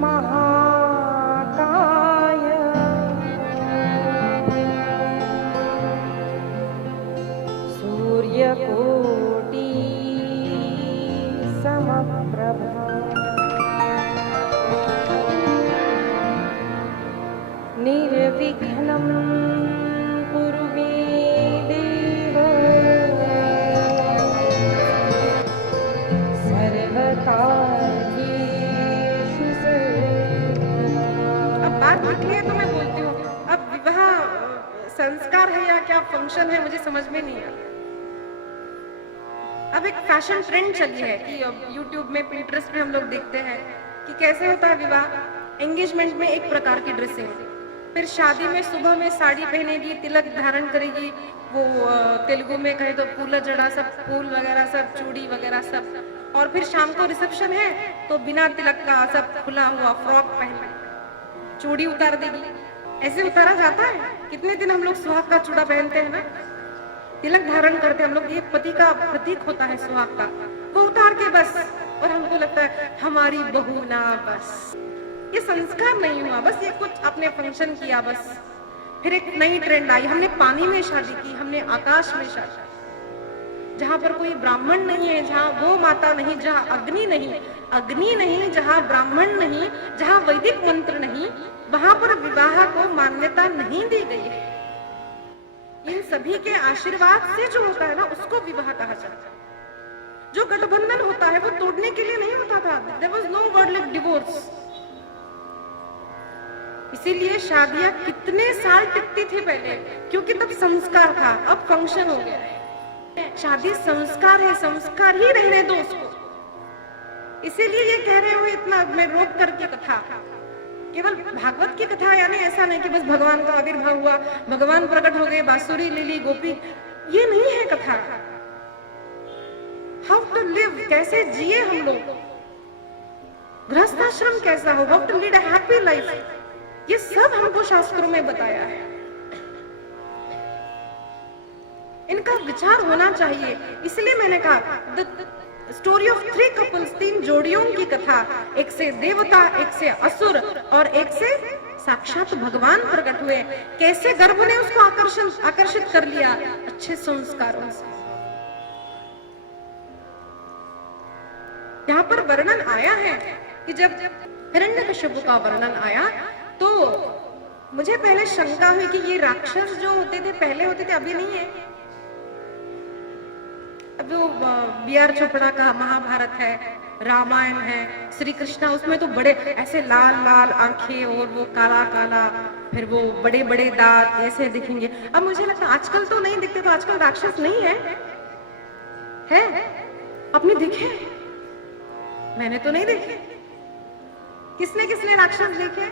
महाकाय सूर्यकोटि समप्रभा निर्विघ्नं कुरु मे देव सर्वकार्येषु सर्वदा। अब बात निकली है तो मैं बोलती हूँ, अब विवाह संस्कार है या क्या फंक्शन है मुझे समझ में नहीं आता। अब एक फैशन ट्रेंड चली है कि अब यूट्यूब में, पिंटरेस्ट में हम लोग देखते हैं कि कैसे होता है विवाह। एंगेजमेंट में एक प्रकार की ड्रेसिंग, फिर शादी में सुबह में साड़ी पहनेगी, तिलक धारण करेगी, वो तेलुगु में कहे तो फूला जड़ा, सब फूल वगैरह सब, चूड़ी वगैरह सब, और फिर शाम को रिसेप्शन है तो बिना तिलक का सब खुला हुआ फ्रॉक पहन चूड़ी उतार देगी। ऐसे उतारा जाता है? कितने दिन हम लोग सुहाग का चूड़ा पहनते हैं ना, तिलक धारण करते हैं हम लोग, ये पति का प्रतीक होता है सुहाग का, वो उतार के बस, और हमको लगता है हमारी बहू ना, बस ये संस्कार नहीं हुआ, बस ये कुछ अपने फंक्शन किया बस। फिर एक नई ट्रेंड आई, हमने पानी में शादी की, हमने आकाश में शादी, जहां पर कोई ब्राह्मण नहीं है, जहां वो माता नहीं, जहां अग्नि नहीं, जहां ब्राह्मण नहीं, जहां वैदिक मंत्र नहीं, वहां पर विवाह को मान्यता नहीं दी गई है। इन सभी के आशीर्वाद से जो होता है ना, उसको विवाह कहा जाता है। जो गठबंधन होता है वो तोड़ने के लिए नहीं होता था। There was no word like divorce। इसीलिए शादियां कितने साल टिकती थी पहले, क्योंकि तब संस्कार था, अब फंक्शन हो गया है। शादी संस्कार है, संस्कार ही रहने दो उसको। इसीलिए ये कह रहे हो इतना मैं रोक करके कथा, केवल भागवत की कथा, यानी ऐसा नहीं कि बस भगवान का आविर्भाव हुआ, भगवान प्रकट हो गए, बांसुरी लीली गोपी, ये नहीं है कथा। हाउ टू लिव, कैसे जिए हम लोग, गृहस्थाश्रम कैसा हो, how to lead a happy life, ये सब हमको शास्त्रों में बताया है। इनका विचार होना चाहिए। इसलिए मैंने कहा द स्टोरी ऑफ 3 कपल्स, 3 जोड़ियों की कथा, एक से देवता, एक से असुर और एक से साक्षात भगवान प्रकट हुए। कैसे गर्भ ने उसको आकर्षित कर लिया, अच्छे संस्कारों से। यहाँ पर वर्णन आया है कि जब हिरण्यकश्यप का वर्णन आया तो मुझे पहले शंका हुई कि ये राक्षस जो होते थे पहले होते थे, अभी नहीं है। अब वो B.R. चोपड़ा का महाभारत है, रामायण है, श्री कृष्णा, उसमें तो बड़े ऐसे लाल लाल आंखें और वो काला काला, फिर वो बड़े बड़े दांत ऐसे दिखेंगे। अब मुझे लगता आजकल तो नहीं दिखते, तो आजकल राक्षस नहीं है, अपने दिखे? मैंने तो नहीं देखे। किसने राक्षस देखे?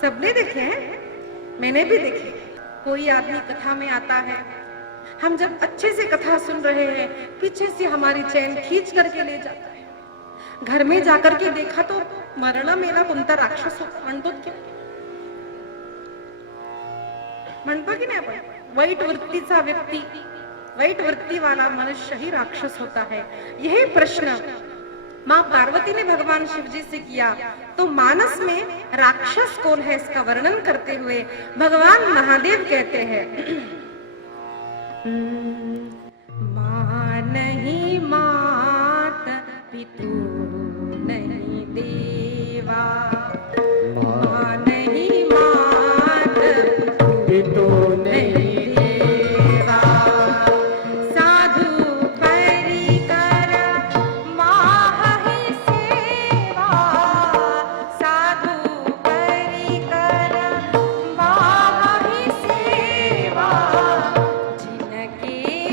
सबने देखे हैं, मैंने भी देखे। कोई आदमी कथा में आता है, हम जब अच्छे से कथा सुन रहे हैं, पीछे से हमारी चैन खींच करके ले जाता है। घर में जाकर के देखा तो मरणा मेला कोणता राक्षस म्हणतो की म्हणतो की नाही आपण, वाईट वृत्तीचा व्यक्ती, वाईट वृत्ती वाला मनुष्य ही राक्षस होता है। यही प्रश्न माँ पार्वती ने भगवान शिव जी से किया, तो मानस में राक्षस कौन है इसका वर्णन करते हुए भगवान महादेव कहते हैं, माँ नहीं मात, पितु नहीं देवा, माँ नहीं मात, पितु नहीं देवा, साधु परि कर माहि सेवा, साधु परि कर माहि सेवा, जिनके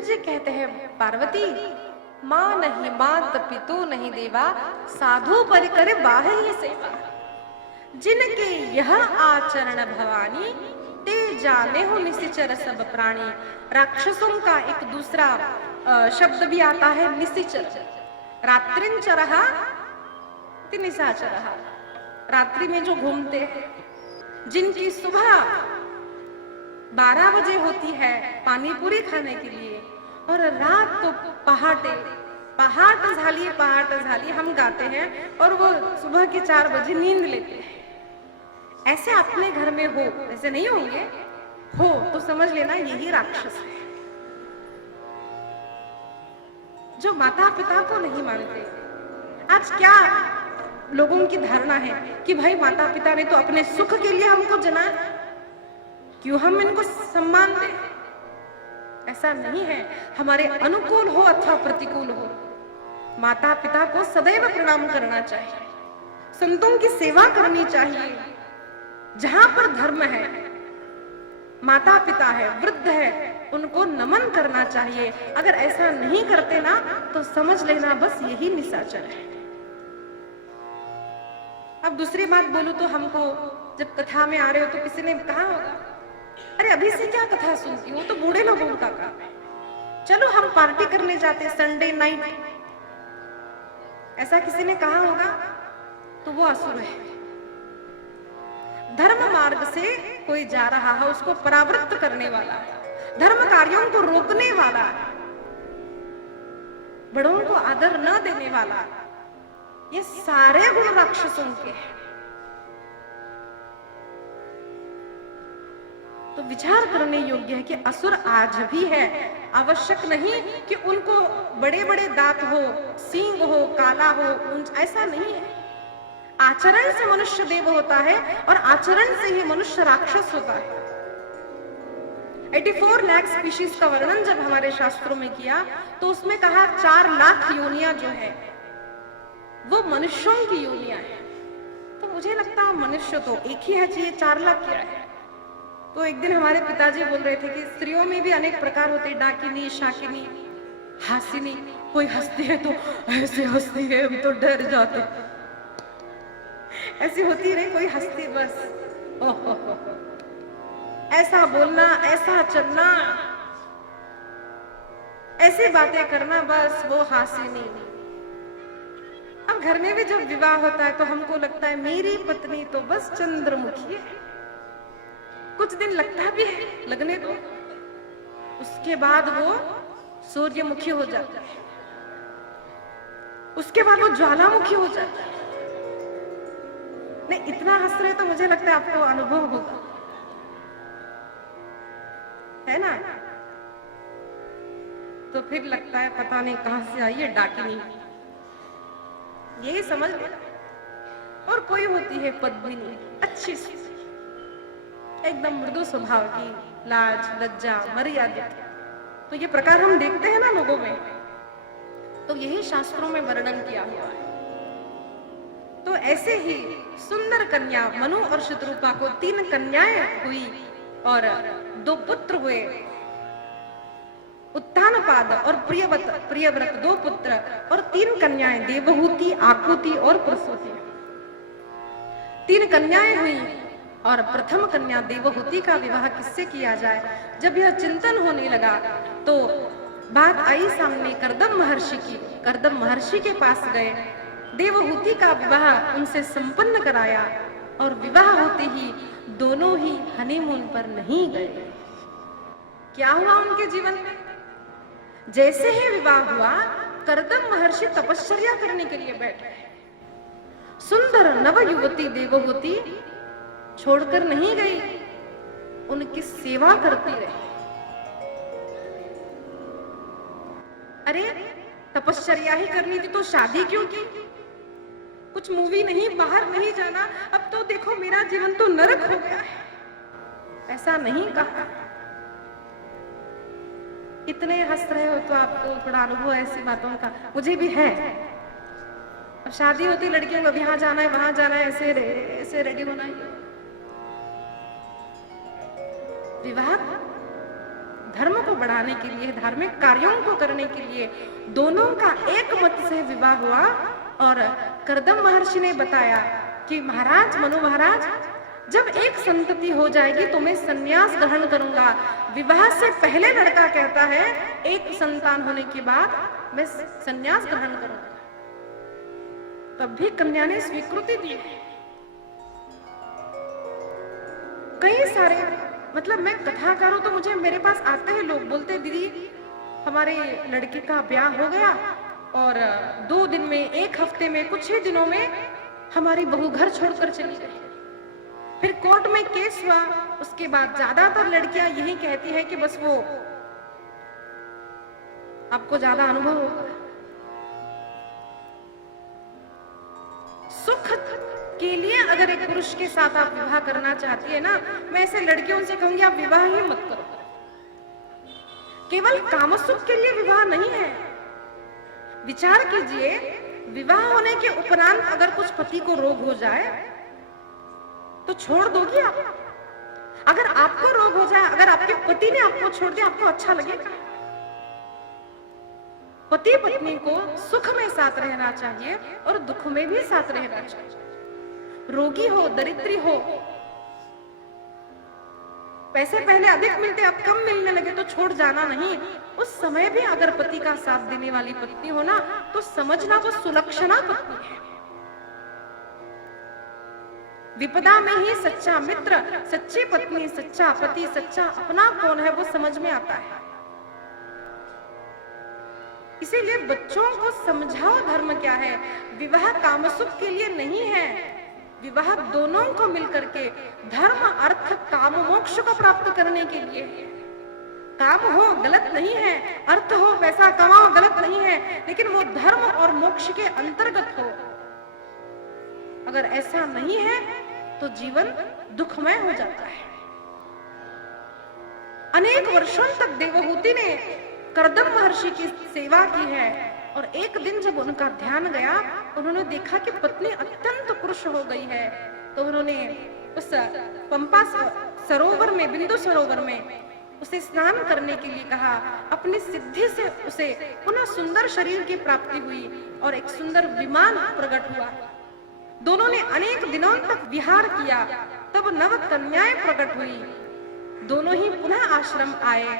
शिव जी कहते हैं, पार्वती माँ नहीं मात पितो नहीं देवा, साधु पर करे बाह्य सेवा। जिनके यह आचरण भवानी, ते जाने हो निशिचर सब प्राणी। राक्षसों का एक दूसरा शब्द भी आता है निशिचर। रात्रिंचरः निशाचरः, रात्रि में जो घूमते हैं, जिनकी सुबह 12 बजे होती है पानी पूरी खाने के लिए, और रात तो पहाटे पहाट झाली हम गाते हैं, और वो सुबह के 4 बजे नींद लेते हैं। ऐसे अपने घर में हो, ऐसे नहीं होंगे, हो तो समझ लेना यही राक्षस है, जो माता पिता को नहीं मानते। आज क्या लोगों की धारणा है कि भाई माता पिता ने तो अपने सुख के लिए हमको जनाया, क्यों हम इनको सम्मान दें? ऐसा नहीं है। हमारे अनुकूल हो अथवा प्रतिकूल हो, माता पिता को सदैव प्रणाम करना चाहिए, संतों की सेवा करनी चाहिए। जहां पर धर्म है, माता पिता है, वृद्ध है, उनको नमन करना चाहिए। अगर ऐसा नहीं करते ना तो समझ लेना बस यही निशाचर है। अब दूसरी बात बोलूं तो हमको जब कथा में आ रहे हो तो किसी ने कहा होगा, अरे अभी से क्या कथा सुनती हो, तो बूढ़े लोगों का काम है, चलो हम पार्टी करने जाते संडे नाइट, ऐसा किसी ने कहा होगा तो वो असुर है। धर्म मार्ग से कोई जा रहा है, उसको परावृत्त करने वाला, धर्म कार्यों को रोकने वाला, बड़ों को आदर न देने वाला, ये सारे गुण राक्षसों के हैं। तो विचार करने योग्य है कि असुर आज भी है। आवश्यक नहीं कि उनको बड़े बड़े दांत हो, सींग हो, काला हो, ऐसा नहीं है। आचरण से मनुष्य देव होता है और आचरण से ही मनुष्य राक्षस होता है। 84 लाख स्पीशीज का वर्णन जब हमारे शास्त्रों में किया तो उसमें कहा 4 लाख योनियां जो है वो मनुष्यों की योनियां है। तो मुझे लगता है मनुष्य तो एक ही है, चाहिए 4 लाख क्या है। तो एक दिन हमारे पिताजी बोल रहे थे कि स्त्रियों में भी अनेक प्रकार होते, डाकिनी, शाकिनी, हासिनी। कोई हंसती है तो ऐसे हंसती है, हम तो डर जाते, ऐसी होती रही, कोई हंसती बस ओहो ऐसा बोलना, ऐसा चलना, ऐसी बातें करना, बस वो हासिनी। अब घर में भी जब विवाह होता है तो हमको लगता है मेरी पत्नी तो बस चंद्रमुखी है। कुछ दिन लगता भी है, लगने दो, उसके बाद वो सूर्यमुखी हो जाता है, उसके बाद वो ज्वालामुखी हो जाता है। नहीं, इतना हंस रहे तो मुझे लगता है आपको अनुभव होगा, है ना? तो फिर लगता है पता नहीं कहां से आई है डाकिनी, यही समझ लेना। और कोई होती है पद्मिनी, अच्छी सी, एकदम मृदु स्वभाव की, लाज, लज्जा, मर्यादा। तो ये प्रकार हम देखते हैं ना लोगों में, तो यही शास्त्रों में वर्णन किया हुआ है। तो ऐसे ही सुंदर कन्या मनु और शत्रुपा को 3 कन्याएं हुई और 2 पुत्र हुए, उत्तानपाद और प्रियव्रत 2 पुत्र और 3 कन्याएं, देवहूति, आकुति और प्रसूति। 3 कन्याएं हुई और प्रथम कन्या देवहूति का विवाह किससे किया जाए। जब यह चिंतन होने लगा तो बात आई सामने कर्दम महर्षि की। कर्दम महर्षि के पास गए, देवहूति का विवाह उनसे संपन्न कराया और विवाह होते ही दोनों ही हनीमून पर नहीं गए। क्या हुआ उनके जीवन में? जैसे ही विवाह हुआ, कर्दम महर्षि तपश्चर्या करने के लिए बैठे। सुंदर नव युवती देवहूति छोड़कर नहीं गई, उनकी सेवा करती रही। अरे तपश्चर्या ही करनी थी तो शादी क्यों की? कुछ मूवी नहीं, बाहर नहीं जाना, अब तो देखो मेरा जीवन तो नरक हो गया है, ऐसा नहीं कहा। इतने हंस रहे हो तो आपको थोड़ा अनुभव ऐसी बातों का, मुझे भी है। अब शादी होती लड़कियों को, अब यहाँ जाना है, वहां जाना है, ऐसे रेडी होना है। विवाह धर्म को बढ़ाने के लिए, धार्मिक कार्यों को करने के लिए दोनों का एक मत से विवाह हुआ। और कर्दम महर्षि ने बताया कि महाराज, मनु महाराज, जब एक संतति हो जाएगी तो मैं संन्यास ग्रहण करूंगा। विवाह से पहले लड़का कहता है एक संतान होने के बाद मैं संन्यास ग्रहण करूंगा। तब भी कन्या ने स्वीकृति दी। कई सारे, मतलब मैं कथा करूं तो मुझे, मेरे पास आते हैं लोग, बोलते दीदी हमारे लड़के का ब्याह हो गया और 2 दिन में, 1 हफ्ते में, कुछ ही दिनों में हमारी बहू घर छोड़कर चली गई। फिर कोर्ट में केस हुआ। उसके बाद ज्यादातर लड़कियां यही कहती है कि बस वो, आपको ज्यादा अनुभव होगा, सुख के लिए अगर एक पुरुष के साथ आप विवाह करना चाहती है ना, मैं ऐसे लड़कियों से कहूंगी आप विवाह ही मत करो। केवल कामसुख के लिए विवाह नहीं है। विचार कीजिए, विवाह होने के उपरांत अगर कुछ पति को रोग हो जाए तो छोड़ दोगी आप? अगर आपको रोग हो जाए, अगर आपके पति ने आपको छोड़ दिया, आपको अच्छा लगेगा? पति पत्नी को सुख में साथ रहना चाहिए और दुख में भी साथ रहना चाहिए। रोगी हो, दरिद्री हो, पैसे पहले अधिक मिलते अब कम मिलने लगे तो छोड़ जाना नहीं। उस समय भी अगर पति का साथ देने वाली पत्नी हो ना, तो समझना वो सुलक्षणा पत्नी है। विपदा में ही सच्चा मित्र, सच्ची पत्नी, सच्चा पति, सच्चा अपना कौन है वो समझ में आता है। इसीलिए बच्चों को समझाओ धर्म क्या है। विवाह कामसुख के लिए नहीं है, विवाह दोनों को मिलकर के धर्म, अर्थ, काम, मोक्ष को प्राप्त करने के लिए। काम हो गलत नहीं है, अर्थ हो, पैसा कमाओ गलत नहीं है, लेकिन वो धर्म और मोक्ष के अंतर्गत हो। अगर ऐसा नहीं है तो जीवन दुखमय हो जाता है। अनेक वर्षों तक देवहूति ने कर्दम महर्षि की सेवा की है और एक दिन जब उनका ध्यान गया, उन्होंने देखा कि पत्नी अत्यंत कृश हो गई है। तो उन्होंने उस पंपा सरोवर में, बिंदु सरोवर में उसे स्नान करने के लिए कहा। अपनी सिद्धि से उसे पुनः सुंदर शरीर की प्राप्ति हुई और एक सुंदर विमान प्रकट हुआ। दोनों ने अनेक दिनों तक विहार किया, तब नव कन्याएं प्रकट हुई। दोनों ही पुनः आश्रम आए।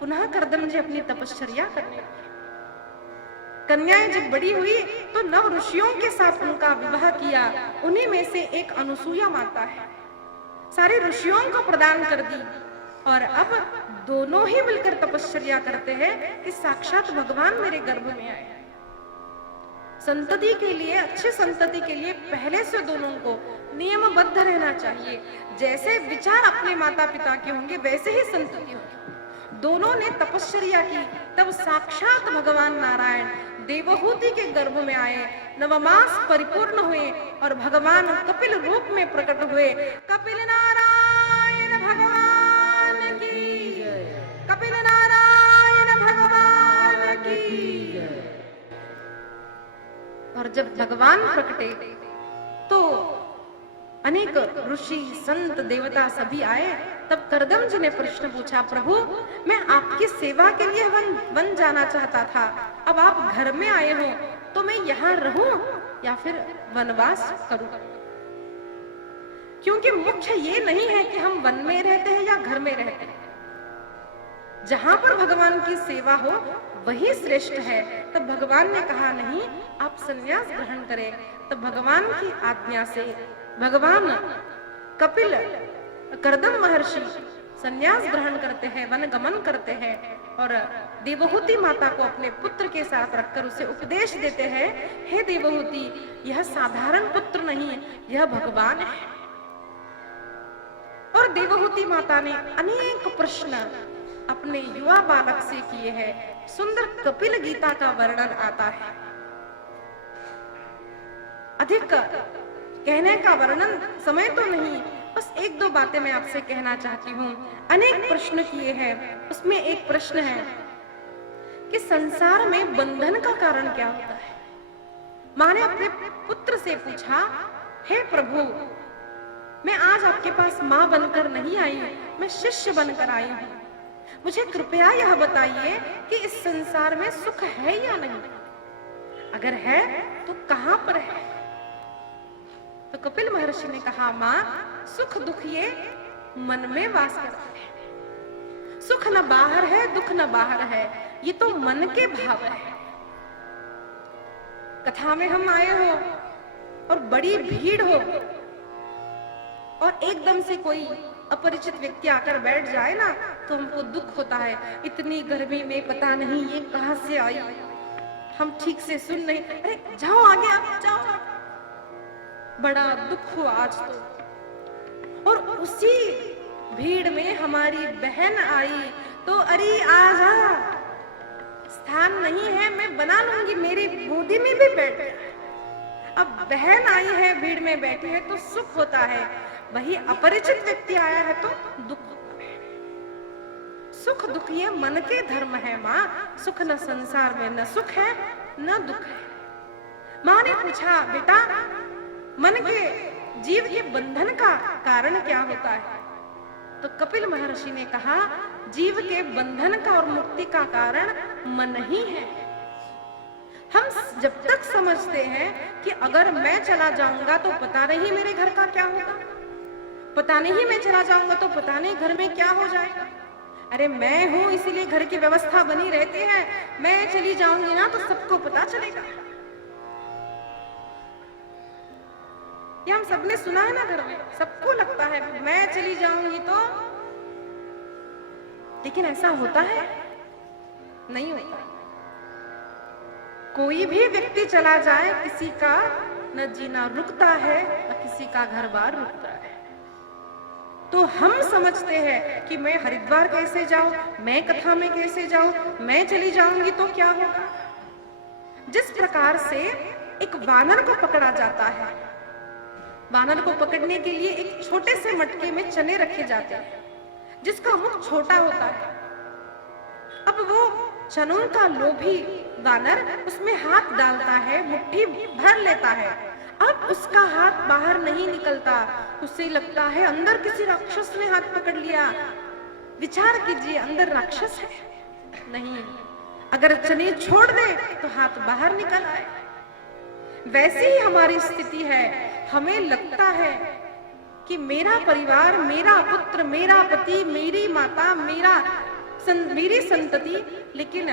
पुनः कर्दम जी अपनी तपश्चर्या करने लगे। कन्याएं जब बड़ी हुई तो नव ऋषियों के साथ उनका विवाह किया। उन्हीं में से एक अनुसूया माता है, सारे ऋषियों को प्रदान कर दी। और अब दोनों ही मिलकर तपश्चर्या करते हैं कि साक्षात भगवान मेरे गर्भ में आए। संतति के लिए, अच्छी संतति के लिए पहले से दोनों को नियमबद्ध रहना चाहिए। जैसे विचार अपने माता पिता के होंगे वैसे ही संतति होगी। दोनों ने तपश्चर्या की, तब साक्षात भगवान नारायण देवहूति के गर्भ में आए, नवमास परिपूर्ण हुए और भगवान कपिल रूप में प्रकट हुए। कपिल नारायण भगवान की, कपिल नारायण भगवान की। और जब भगवान प्रकटे तो अनेक ऋषि, संत, देवता सभी आए। तब कर्दम जी ने प्रश्न पूछा, प्रभु मैं आपकी सेवा के लिए वन जाना चाहता था, अब आप घर में आए हो तो मैं यहाँ रहूं या फिर वनवास करूं? क्योंकि मुख्य ये नहीं है कि हम वन में रहते हैं या घर में रहते हैं। जहां पर भगवान की सेवा हो वही श्रेष्ठ है। तब भगवान ने कहा नहीं, आप संन्यास ग्रहण करें। तब भगवान की आज्ञा से भगवान कपिल, कर्दम महर्षि संन्यास ग्रहण करते हैं, वन गमन करते हैं और देवहूति माता को अपने पुत्र के साथ रखकर उसे उपदेश देते हैं, हे देवहूति, यह साधारण पुत्र नहीं, यह भगवान है। और देवहूति माता ने अनेक प्रश्न अपने युवा बालक से किए हैं। सुंदर कपिल गीता का वर्णन आता है। अधिक कहने का वर्णन समय तो नहीं, बस 1-2 बातें मैं आपसे कहना चाहती हूँ। अनेक प्रश्न किए हैं, उसमें एक प्रश्न है कि संसार में बंधन का कारण क्या होता है। माँ ने अपने पुत्र से पूछा, हे प्रभु, मैं आज आपके पास माँ बनकर नहीं आई, मैं शिष्य बनकर आई हूँ। मुझे कृपया यह बताइए कि इस संसार में सुख है या नहीं? अगर है तो कहां पर है? तो कपिल महर्षि ने कहा, मां, सुख दुख ये मन में वास करते हैं। सुख न बाहर है, दुख न बाहर है, ये तो मन के भाव है। कथा में हम आए हो और बड़ी भीड़ हो और एकदम से कोई अपरिचित व्यक्ति आकर बैठ जाए ना, तो हमको दुख होता है। इतनी गर्मी में पता नहीं ये कहां से आई, हम ठीक से सुन नहीं, अरे जाओ आगे, आप जाओ। बड़ा दुख हुआ आज तो। और उसी भीड़ में हमारी बहन आई तो अरे आजा, स्थान नहीं है, मैं बना लूंगी, मेरी गोदी में भी बैठ। अब बहन आई है, भीड़ में बैठी है तो सुख होता है, वही अपरिचित व्यक्ति आया है तो दुख होता है। सुख दुख ये मन के धर्म है माँ। सुख न संसार में न सुख है न दुख है। माँ ने पूछा, बेटा मन के जीव के बंधन का कारण क्या होता है? तो कपिल महर्षि ने कहा, जीव के बंधन का और मुक्ति का कारण मन ही है। हम जब तक समझते हैं कि अगर मैं चला जाऊंगा तो पता नहीं मेरे घर का क्या होगा, पता नहीं मैं चला जाऊंगा तो पता नहीं घर में क्या हो जाएगा, अरे मैं हूं इसीलिए घर की व्यवस्था बनी रहती है, मैं चली जाऊंगी ना तो सबको पता चलेगा। ये हम सबने सुना है ना, घर में सबको लगता है मैं चली जाऊंगी तो, लेकिन ऐसा होता है? नहीं होता। कोई भी व्यक्ति चला जाए, किसी का न जीना रुकता है न किसी का घर बार रुकता है। तो हम समझते हैं कि मैं हरिद्वार कैसे जाऊं, मैं कथा में कैसे जाऊं, मैं चली जाऊंगी तो क्या होगा। जिस प्रकार से एक वानर को पकड़ा जाता है, वानर को पकड़ने के लिए एक छोटे से मटके में चने रखे जाते हैं जिसका मुख छोटा होता है। अब वो चनों का लोभी वानर उसमें हाथ डालता है, मुट्ठी भर लेता है। अब उसका हाथ बाहर नहीं निकलता, उसे लगता है अंदर किसी राक्षस ने हाथ पकड़ लिया। विचार कीजिए, अंदर राक्षस है? नहीं। अगर चने छोड़ दे तो हाथ बाहर निकल आए। वैसे ही हमारी स्थिति है। हमें लगता है कि मेरा परिवार, मेरा पुत्र, मेरा पति, मेरी माता, मेरी संतति, लेकिन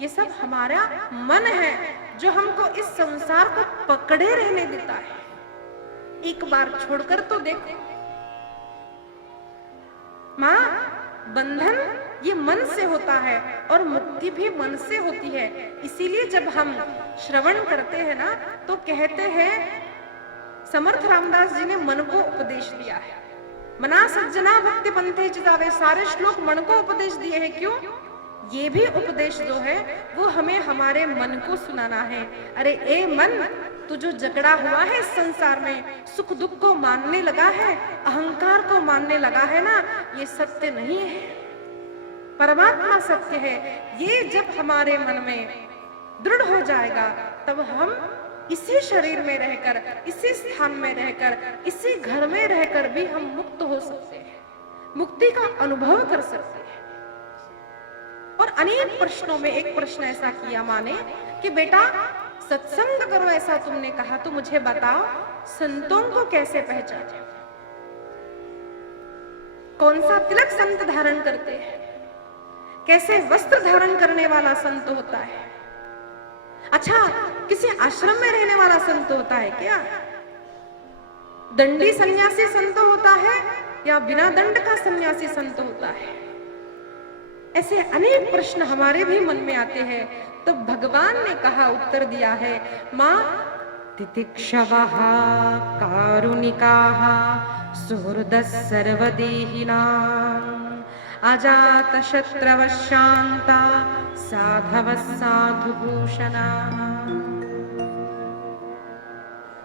ये सब हमारा मन है जो हमको इस संसार को पकड़े रहने देता है। एक बार छोड़कर तो देखो माँ, बंधन ये मन से होता है और मुक्ति भी मन से होती है। इसीलिए जब हम श्रवण करते हैं ना तो कहते हैं, समर्थ रामदास जी ने मन को उपदेश दिया है। मना सज्जना भक्ति पंथे चितावे, सारे श्लोक मन को उपदेश दिए हैं। क्यों? ये भी उपदेश जो है वो हमें हमारे मन को सुनाना है। अरे ए मन, तू जो जकड़ा हुआ है इस संसार में, सुख दुख को मानने लगा है, अहंकार को मानने लगा है ना, ये सत्य नहीं है। परमात्मा सत्य है। ये जब हमारे मन में दृढ़ हो जाएगा तब हम इसी शरीर में रहकर, इसी स्थान में रहकर, इसी घर में रहकर भी हम मुक्त हो सकते हैं, मुक्ति का अनुभव कर सकते हैं। और अनेक प्रश्नों में एक प्रश्न ऐसा किया माँ ने कि बेटा सत्संग करो ऐसा तुमने कहा, तो मुझे बताओ संतों को कैसे पहचाने? कौन सा तिलक संत धारण करते हैं? कैसे वस्त्र धारण करने वाला संत होता है? अच्छा, किसी आश्रम में रहने वाला संत होता है क्या? दंडी सन्यासी संत होता है या बिना दंड का सन्यासी संत होता है? ऐसे अनेक प्रश्न हमारे भी मन में आते हैं। तो भगवान ने कहा, उत्तर दिया है, मां तितिक्षवः कारुणिकाः सुहृदः सर्वदेहिनां अजातशत्रवः शान्ता साधवः साधुभूषणा।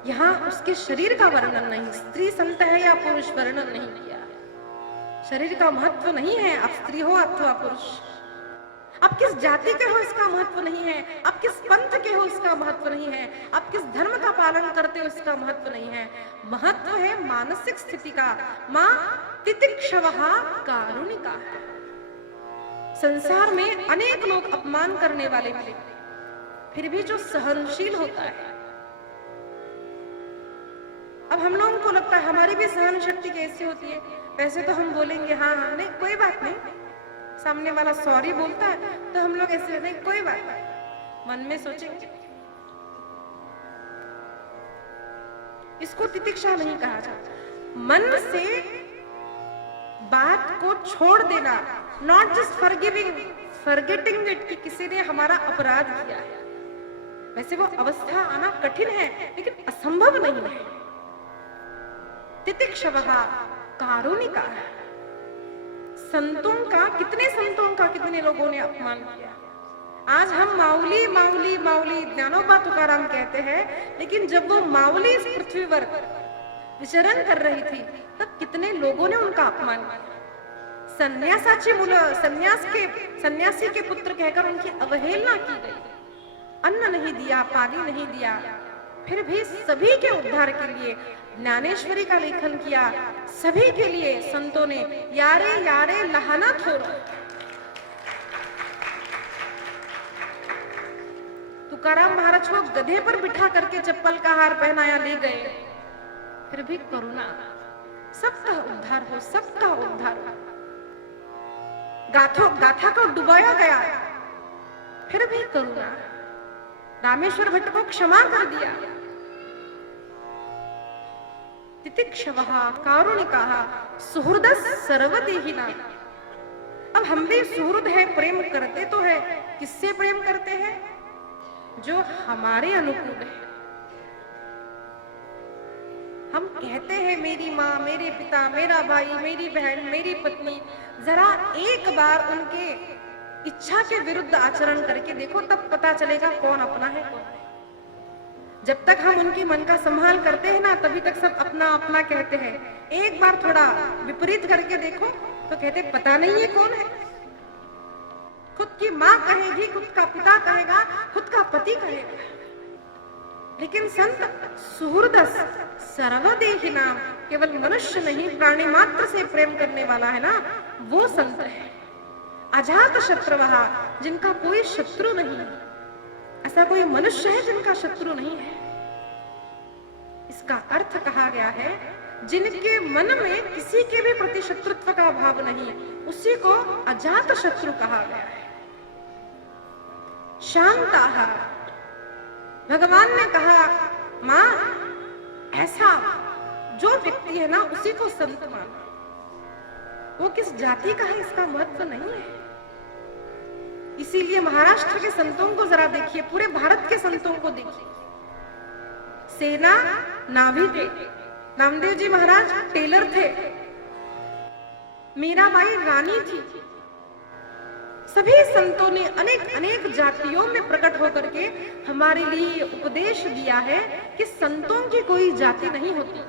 यहाँ उसके शरीर का वर्णन नहीं, स्त्री संत है या पुरुष, वर्णन नहीं किया। शरीर का महत्व नहीं है, आप स्त्री हो अथवा पुरुष, आप किस जाति के हो इसका महत्व नहीं है, आप किस पंथ के हो इसका महत्व नहीं है, आप किस धर्म का पालन करते हो इसका महत्व नहीं है। महत्व है मानसिक स्थिति का। मां तितिक्षवः कारुणिका। संसार में अनेक लोग अपमान करने वाले मिले, फिर भी जो सहनशील होता है। अब हम लोगों को लगता है हमारी भी सहन शक्ति कैसी होती है। वैसे तो हम बोलेंगे हाँ हाँ नहीं कोई बात नहीं, सामने वाला सॉरी बोलता है तो हम लोग ऐसे नहीं कोई बात नहीं, मन में सोचेंगे। इसको तितिक्षा नहीं कहा जाता। मन से बात को छोड़ देना, not just forgiving, forgetting it कि किसी ने हमारा अपराध किया है। वैसे वो अवस्था आना कठिन है लेकिन असंभव नहीं है। तितिक्षवः कारुणिका है। संतों का, कितने संतों का कितने लोगों ने अपमान किया। आज हम माउली माउली माउली ज्ञानोबा तुकाराम कहते हैं, लेकिन जब वो माउली इस पृथ्वी पर विचरण कर रही थी तब कितने लोगों ने उनका अपमान किया। सन्यासाची मुलं, सन्यासी के पुत्र कहकर उनकी अवहेलना की गई, अन्न नहीं दिया, पानी नहीं दिया, फिर भी सभी के उद्धार के लिए ज्ञानेश्वरी का लेखन किया। सभी के लिए संतों ने यारे यारे लहाना थोड़ा। तुकाराम महाराज को गधे पर बिठा करके चप्पल का हार पहनाया ले गए, फिर भी करुणा, सबका उद्धार हो, सबका उद्धार हो। गाथा को डुबाया गया, फिर भी करुणा। रामेश्वर भट्ट को क्षमा कर दिया। तितिक्षवः कारुणिकाः सुहृदः सर्वदेहिनां। अब हम भी सुहृद है, प्रेम करते तो है। किससे प्रेम करते हैं? जो हमारे अनुकूल है। हम कहते हैं मेरी माँ, मेरे पिता, मेरा भाई, मेरी बहन, मेरी पत्नी, जरा एक बार उनके इच्छा के विरुद्ध आचरण करके देखो, तब पता चलेगा कौन अपना है कौन नहीं। जब तक हम उनके मन का संभाल करते हैं ना, तभी तक सब अपना अपना कहते हैं। एक बार थोड़ा विपरीत करके देखो तो कहते पता नहीं है कौन है। खुद की माँ कहेगी, खुद का पिता कहेगा, खुद का पति कहेगा। लेकिन संत सुहृदः सर्वदेहिनां, केवल मनुष्य नहीं प्राणी मात्र से प्रेम करने वाला है ना, वो संत है। अजात शत्रुवः, जिनका कोई शत्रु नहीं। ऐसा कोई मनुष्य है जिनका शत्रु नहीं है। इसका अर्थ कहा गया है जिनके मन में किसी के भी प्रति शत्रुत्व का भाव नहीं, उसी को अजात शत्रु कहा गया है। शांताः, भगवान ने कहा मां ऐसा जो व्यक्ति है ना उसी को संत मानो। वो किस जाति का है इसका महत्व नहीं है। इसीलिए महाराष्ट्र के संतों को जरा देखिए, पूरे भारत के संतों को देखिए। सेना नाभी थे, नामदेव जी महाराज टेलर थे, मीराबाई रानी थी। सभी संतों ने अनेक अनेक जातियों में प्रकट होकर के हमारे लिए उपदेश दिया है कि संतों की कोई जाति नहीं होती।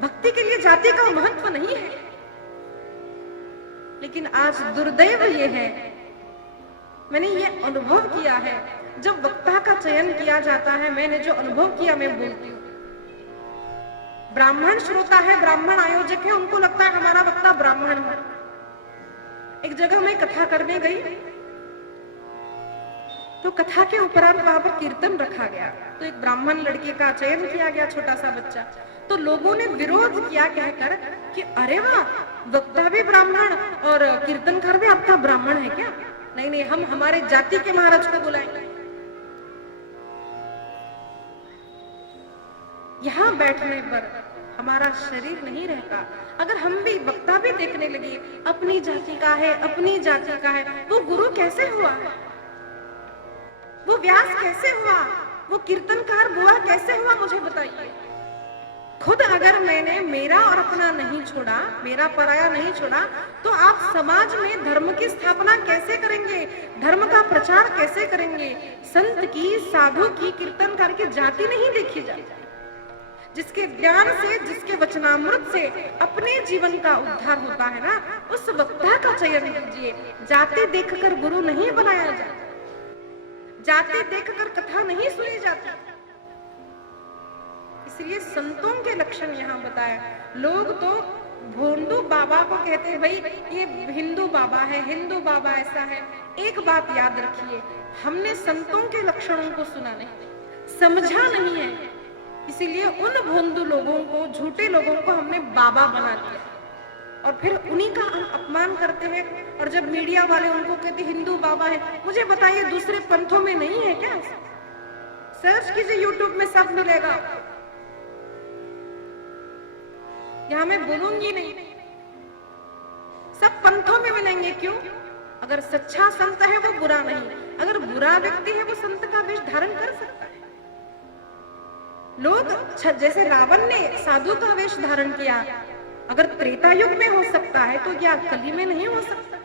भक्ति के लिए जाति का महत्व नहीं है। लेकिन आज दुर्दैव ये है, मैंने ये अनुभव किया है, जब वक्ता का चयन किया जाता है, मैंने जो अनुभव किया मैं बोलती हूँ। ब्राह्मण श्रोता है, ब्राह्मण आयोजक है, उनको लगता है हमारा वक्ता ब्राह्मण है। एक जगह मैं कथा करने गई तो कथा के उपरांत वहां पर कीर्तन रखा गया, तो एक ब्राह्मण लड़के का चयन किया गया, छोटा सा बच्चा। तो लोगों ने विरोध किया कहकर कि अरे वाह, वक्ता भी ब्राह्मण और कीर्तनकार भी आपका ब्राह्मण है क्या? नहीं नहीं, हम हमारे जाति के महाराज को बुलाएंगे। यहाँ बैठने पर हमारा शरीर नहीं रहता। अगर हम भी वक्ता भी देखने लगे अपनी जाति का है, अपनी जाति का है, वो गुरु कैसे हुआ, वो व्यास कैसे हुआ, वो कीर्तनकार बुआ कैसे हुआ, मुझे बताइए। खुद अगर मैंने मेरा और अपना नहीं छोड़ा, मेरा पराया नहीं छोड़ा, तो आप समाज में धर्म की स्थापना कैसे करेंगे, धर्म का प्रचार कैसे करेंगे? संत की, साधु की, कीर्तनकार की जाति नहीं देखी जाती। जिसके ज्ञान से, जिसके वचनामृत से अपने जीवन का उद्धार होता है ना, उस वक्ता का चयन कीजिए। जाति देखकर गुरु नहीं बनाया जाता, जाति देखकर कथा नहीं सुनी जाती। इसलिए संतों के लक्षण यहाँ बताए। लोग तो भोंदू बाबा को कहते हैं भाई ये हिंदू बाबा है, हिंदू बाबा ऐसा है। एक बात याद रखिए, हमने संतों के लक्षणों को सुना नहीं, समझा नहीं है, इसीलिए उन भोंदू लोगों को, झूठे लोगों को हमने बाबा बना दिया और फिर उन्हीं का हम अपमान करते हैं। और जब मीडिया वाले उनको कहते हिंदू बाबा है, मुझे बताइए दूसरे पंथों में नहीं है क्या? सर्च कीजिए यूट्यूब में, सब मिलेगा। यहां मैं बोलूंगी नहीं, सब पंथों में मिलेंगे। क्यों? अगर सच्चा संत है वो बुरा नहीं, अगर बुरा व्यक्ति है वो संत का वेश धारण कर सकता है। लोग जैसे रावण ने साधु का वेश धारण किया, अगर त्रेता युग में हो सकता है तो क्या कली में नहीं हो सकता?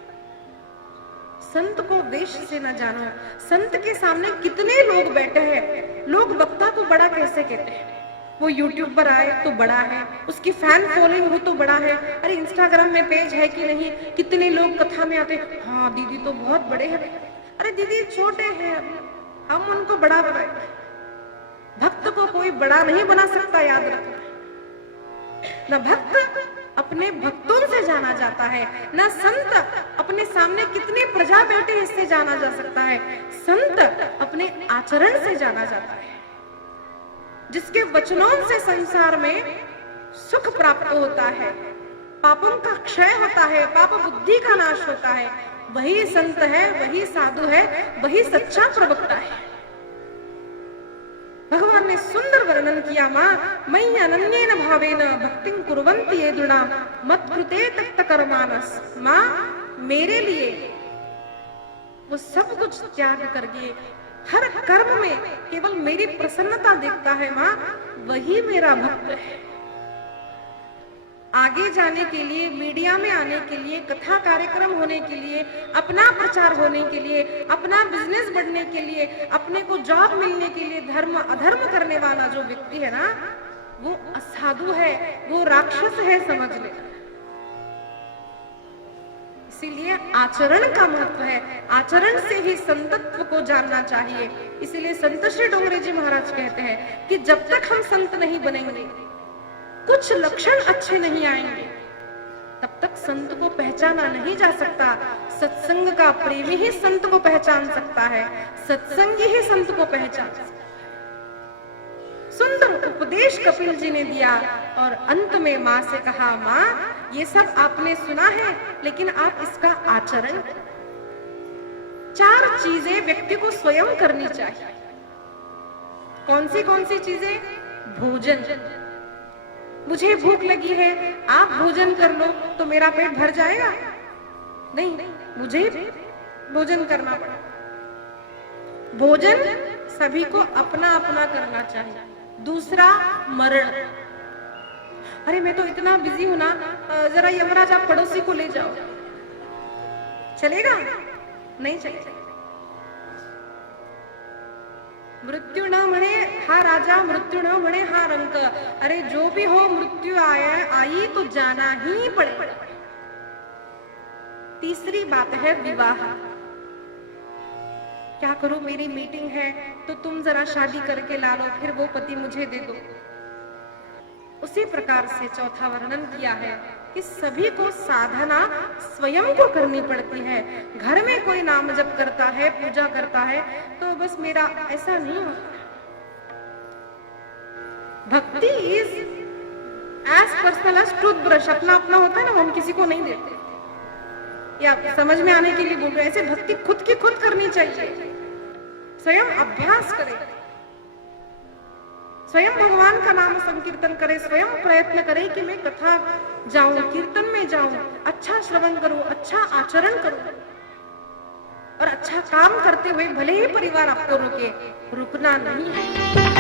संत को वेश से न जानो। संत के सामने कितने लोग बैठे हैं, लोग वक्ता को बड़ा कैसे कहते हैं? वो यूट्यूब पर आए तो बड़ा है, उसकी फैन फॉलोइंग हो तो बड़ा है। अरे इंस्टाग्राम में पेज है कि नहीं? कितने लोग कथा में आते, हाँ दीदी तो बहुत बड़े हैं। अरे दीदी छोटे हैं, हम उनको बड़ा बनाए। भक्त को कोई बड़ा नहीं बना सकता, याद रखना। न भक्त अपने भक्तों से जाना जाता है, न संत अपने सामने कितनी प्रजा बैठे इससे जाना जा सकता है। संत अपने आचरण से जाना जाता है, जिसके वचनों से संसार में सुख प्राप्त होता है, पापों का क्षय होता है, पाप बुद्धि का नाश होता है। वही संत है, वही साधु है, वही सच्चा प्रवक्ता है। भगवान ने सुंदर वर्णन किया, मां मयि अनन्येन भावेन भक्तिं कुर्वन्ति ये दृढ़ा मत्कृते तक्त कर्मानस। मां मेरे लिए वो सब कुछ त्याग करके हर कर्म में केवल मेरी प्रसन्नता देखता है, मां वही मेरा भक्त है। आगे जाने के लिए, मीडिया में आने के लिए, कथा कार्यक्रम होने के लिए, अपना प्रचार होने के लिए, अपना बिजनेस बढ़ने के लिए, अपने को जॉब मिलने के लिए धर्म अधर्म करने वाला जो व्यक्ति है ना, वो असाधु है, वो राक्षस है, समझ ले। इसीलिए आचरण का महत्व है, आचरण से ही संतत्व को जानना चाहिए। इसीलिए संत श्री डोंगरे जी महाराज कहते हैं कि जब तक हम संत नहीं बनेंगे, कुछ लक्षण अच्छे नहीं आएंगे, तब तक संत को पहचाना नहीं जा सकता। सत्संग का प्रेमी ही संत को पहचान सकता है, सत्संगी ही संत को पहचान सकता है। सुंदर उपदेश कपिल जी ने दिया और अंत में मां से कहा, मां ये सब आपने सुना है, लेकिन आप इसका आचरण। 4 चीजें व्यक्ति को स्वयं करनी चाहिए। कौन सी चीजें? भोजन। मुझे भूख लगी है, आप भोजन कर लो तो मेरा पेट भर जाएगा? नहीं, मुझे भोजन करना पड़ेगा। भोजन सभी को अपना अपना करना चाहिए। दूसरा, मरण। अरे मैं तो इतना बिजी हूं ना, जरा यमराज आप पड़ोसी को ले जाओ, चलेगा? नहीं चलेगा। मृत्यू न म्हणे हा राजा, मृत्यू न म्हणे हा रंक। अरे जो भी हो, मृत्यु आई तो जाना ही पड़ेगा। तीसरी बात है विवाह। क्या करूं, मेरी मीटिंग है तो तुम जरा शादी करके ला लो, फिर वो पति मुझे दे दो। उसी प्रकार से चौथा वर्णन किया है कि सभी को साधना स्वयं को करनी पड़ती है। घर में कोई नाम जप करता है, पूजा करता है तो बस मेरा, ऐसा नहीं होता। Bhakti is as personal as toothbrush. अपना अपना होता है ना, हम किसी को नहीं देते। या समझ में आने के लिए बोल रहे, ऐसे भक्ति खुद की खुद करनी चाहिए। स्वयं अभ्यास करें, स्वयं भगवान का नाम संकीर्तन करें, स्वयं प्रयत्न करें कि मैं कथा जाऊं, कीर्तन में जाऊं, अच्छा श्रवण करूं, अच्छा आचरण करूं और अच्छा काम करते हुए भले ही परिवार आपको रोके, रुकना नहीं है।